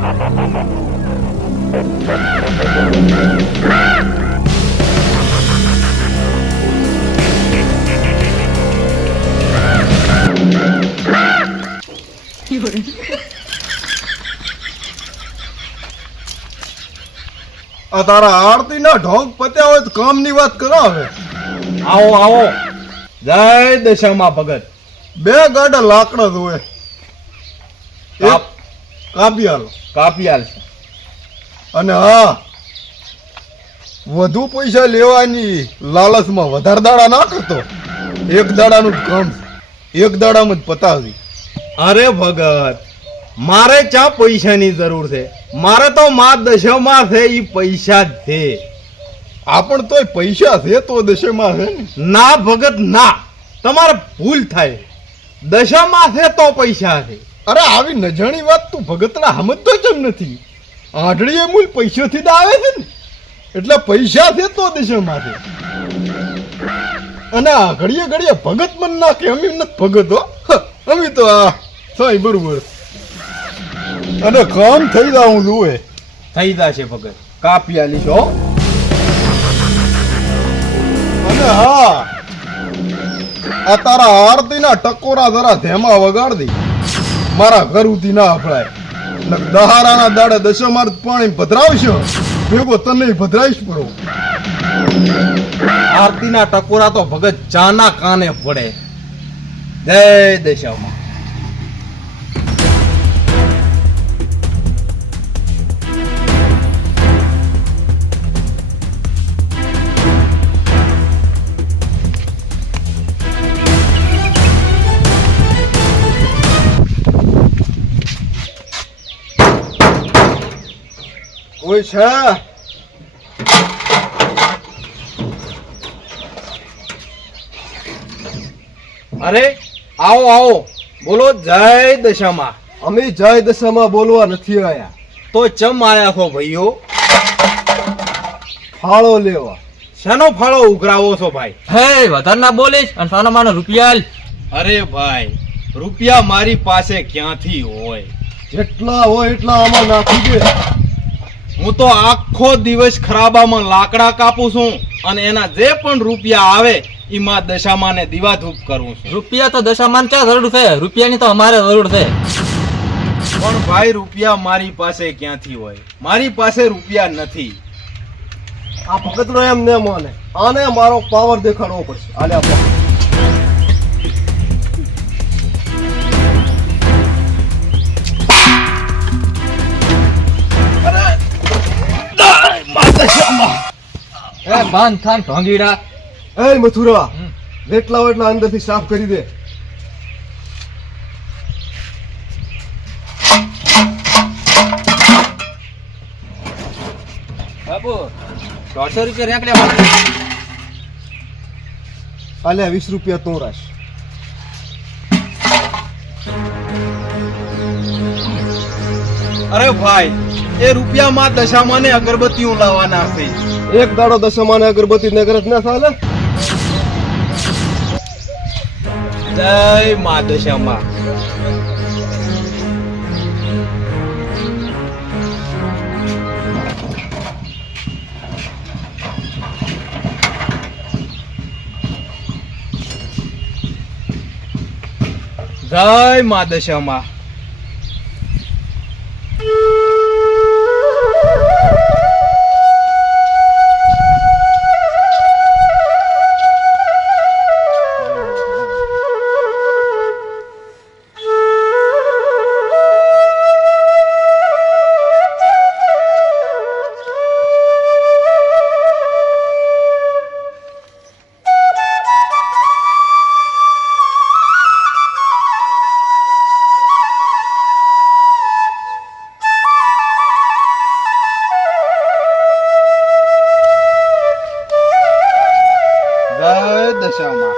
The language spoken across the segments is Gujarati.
આ તારા આરતી ના ઢોંગ પત્યા હોય તો કામ ની વાત કરો. હવે આવો આવો. જય દશામાં ભગત. 2 ગાડા લાકડા જોવે. કાપી હાલો. કાપી હાલશે. અને હા, વધુ પૈસા લેવાની લાલચમાં વધારે દાડા ના કરતો. 1 દાડાનું જ કામ છે, 1 દાડામાં જ પતાવી. અરે ભગત, મારે ચા પૈસાની જરૂર છે? મારે તો મા દશામાં છે, ઈ પૈસા જ છે. આપણ તોય પૈસા છે તો દશામાં છે ને. ના ભગત ના, તમારે ભૂલ થાય. દશામાં છે તો પૈસા છે. અરે આવી નજાણી વાત તું ભગતડા સમજતો કેમ નથી? આઢળીએ મૂલ પૈસાથી જ આવે છે ને, એટલે પૈસા છે તો દશામાં છે. અને આ ઘડીએ ઘડીએ ભગત મન નાખે. અમે નથી ભગત હો, અમે તો આ સાઈ બરોબર. અને કામ થઈ જાવું જોવે. થઈ જશે ભગત, કાપી આલીશ હો. અને હા, આ તારા આરતી ના ટકોરા જરા ધેમા વગાડી મારા ઘરુથી ના અફળાય. દહારાના દાડે દશામાર પાણી ભદ્રાવશો ભેગો તને ભદ્રાઈશ પડો. આરતીના ટકોરા તો ભગત ચાના કાને પડે. જય દશામાં. કોઈ છે? અરે આવો આવો, બોલો જય દશામાં. અમે જય દશામાં બોલવા નથી આયા. તો ચમ આયા છો ભાઈઓ? ફાળો લેવા. શાનો ફાળો ઉઘરાવો છો ભાઈ? હે વધારે ના બોલીશ અને સાનો માનો રૂપિયા આલ. અરે ભાઈ, રૂપિયા મારી પાસે ક્યાંથી હોય? જેટલા હોય એટલા આમાં નાખી દે. હું તો આખો દિવસ ખરાબામાં લાકડા કાપું છું અને એના જે પણ રૂપિયા આવે એમાં દશામાં ને દીવાધૂપ કરું છું. રૂપિયા તો દશામાન ક્યાં જરૂર છે? રૂપિયાની તો અમારે જરૂર છે. પણ ભાઈ રૂપિયા મારી પાસે ક્યાંથી હોય? મારી પાસે રૂપિયા નથી. આ ભગતનો એમ ને માને. આને મારો પાવર દેખાડવો પડશે. આલે આપો. એ બાંધ થાન ઢોંગીડા. એ મથુરા, જેટલા હોય એટલા અંદરથી સાફ કરી દે. બાબુ 150 રૂપિયા રેકડ્યા. આલે 20 રૂપિયા તું રાખ. અરે ભાઈ, એ રૂપિયામાં દશામાં ને અગરબત્તીઓ લાવવાના છે. એક દાડો દશામાને અગરબત્તી નગર જ ના ચાલે. જય મા દશામાં. જય મા દશામાં. દશામાં.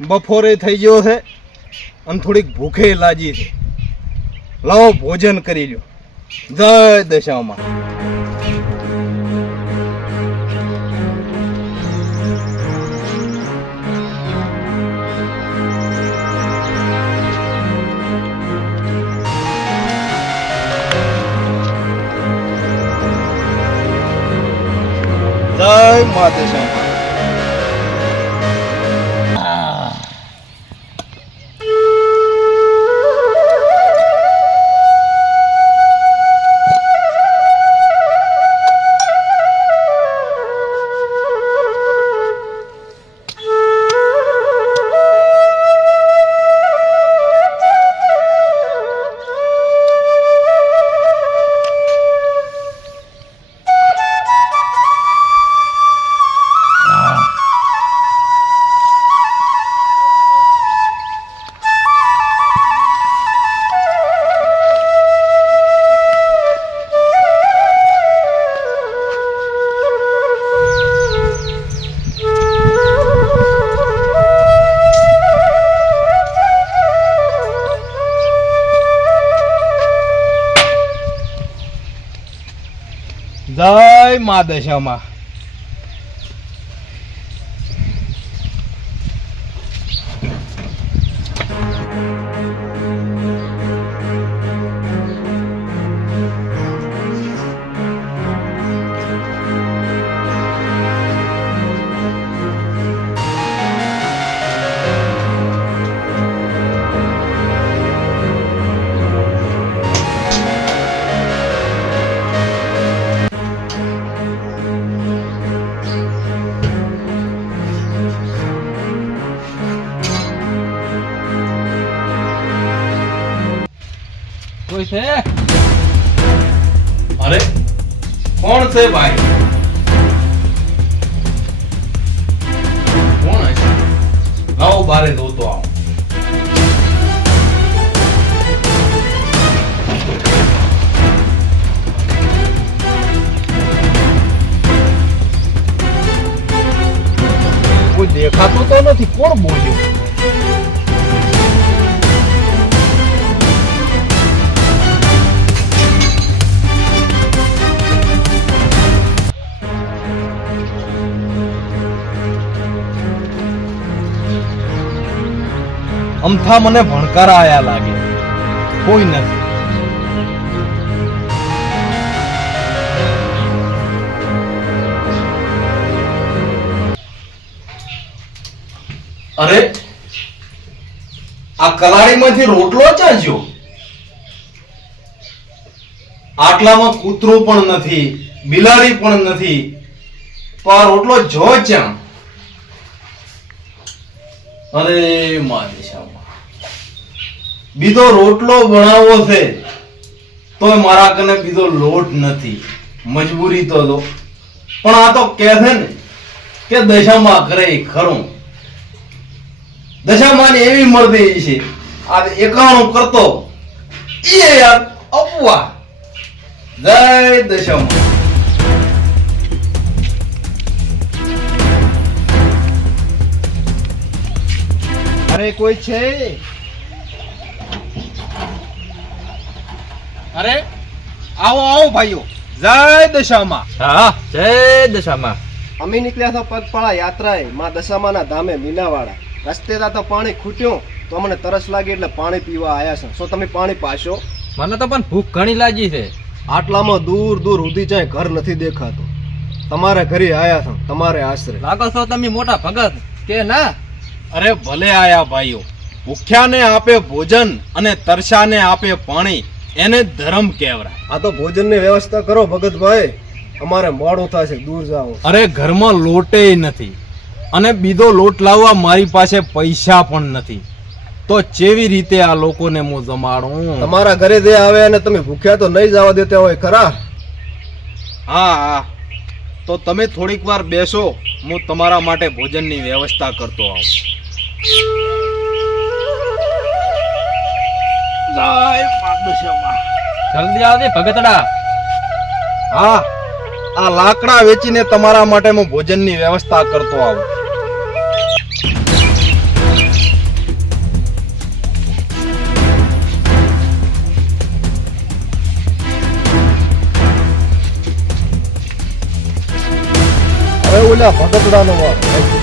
બપોરે થઈ ગયો છે અને થોડીક ભૂખે લાગી છે. લાવો ભોજન કરી લ્યો. જય દશામાં. જય મા દશામાં. જય મા દશામાં. કોઈ છે? અરે કોણ છે ભાઈ? કોણ હશે? લાવો બારે જોતો આવો. કોઈ દેખાતું તો નથી. કોણ બોલ્યું? અમથા મને ભણકારા આયા લાગે. કોઈ નથી. અરે આ કલાડીમાંથી રોટલો ચાંચ્યો. આટલામાં કૂતરું પણ નથી, બિલાડી પણ નથી, તો આ રોટલો જો ક્યાં? અરે માદેશામાં બીજો રોટલો બનાવવો છે તોય મારા કને બીજો લોટ નથી. મજબૂરી તો દો. પણ આ તો કહે છે ને કે દશામાં કરે ખરું. દશામાં એવી મરદી છે. આ 91 કરતો એ યાર અપવા. જય દશામાં. અરે કોઈ છે? અરે આવો આવો ભાઈઓ. જય દશામાં. હા, જય દશામાં. અમે નીકળ્યા હતા પગપાળા યાત્રાએ માં દશામાના ધામે મીનાવાડા. રસ્તે તો પાણી ખૂટ્યું તો અમને તરસ લાગી એટલે પાણી પીવા આવ્યા છે. શું તમે પાણી પાશો? મને તો પણ ભૂખ ઘણી લાગી છે. આટલામાં દૂર દૂર સુધી જાય ઘર નથી દેખાતું. તમારે ઘરે આવ્યા છો, તમારે આશરે. લાગો છો તમે મોટા ભગત કે ના? અરે ભલે આયા ભાઈઓ. ભૂખ્યાને આપે ભોજન અને તરસાને આપે પાણી, એને ધર્મ કહેવાય. આ તો ભોજનની વ્યવસ્થા કરો ભગતભાઈ, અમારે મોડું થાય છે, દૂર જાઓ. અરે ઘરમાં લોટે નથી અને બીજો લોટ લાવવા મારી પાસે પૈસા પણ નથી. તો કેવી રીતે આ લોકોને હું જમાડું? તમારા ઘરે જે આવે અને તમે ભૂખ્યા તો નહીં જવા દેતા હોય ખરા? હા હા, તો તમે થોડીક વાર બેસો, હું તમારા માટે ભોજનની વ્યવસ્થા કરતો આવું. જલ્દી આવજે ભગતડા. હા, આ લાકડા વેચીને તમારા માટે હું ભોજનની વ્યવસ્થા કરતો આવું. બોલ્યા ભગતડાનો વાર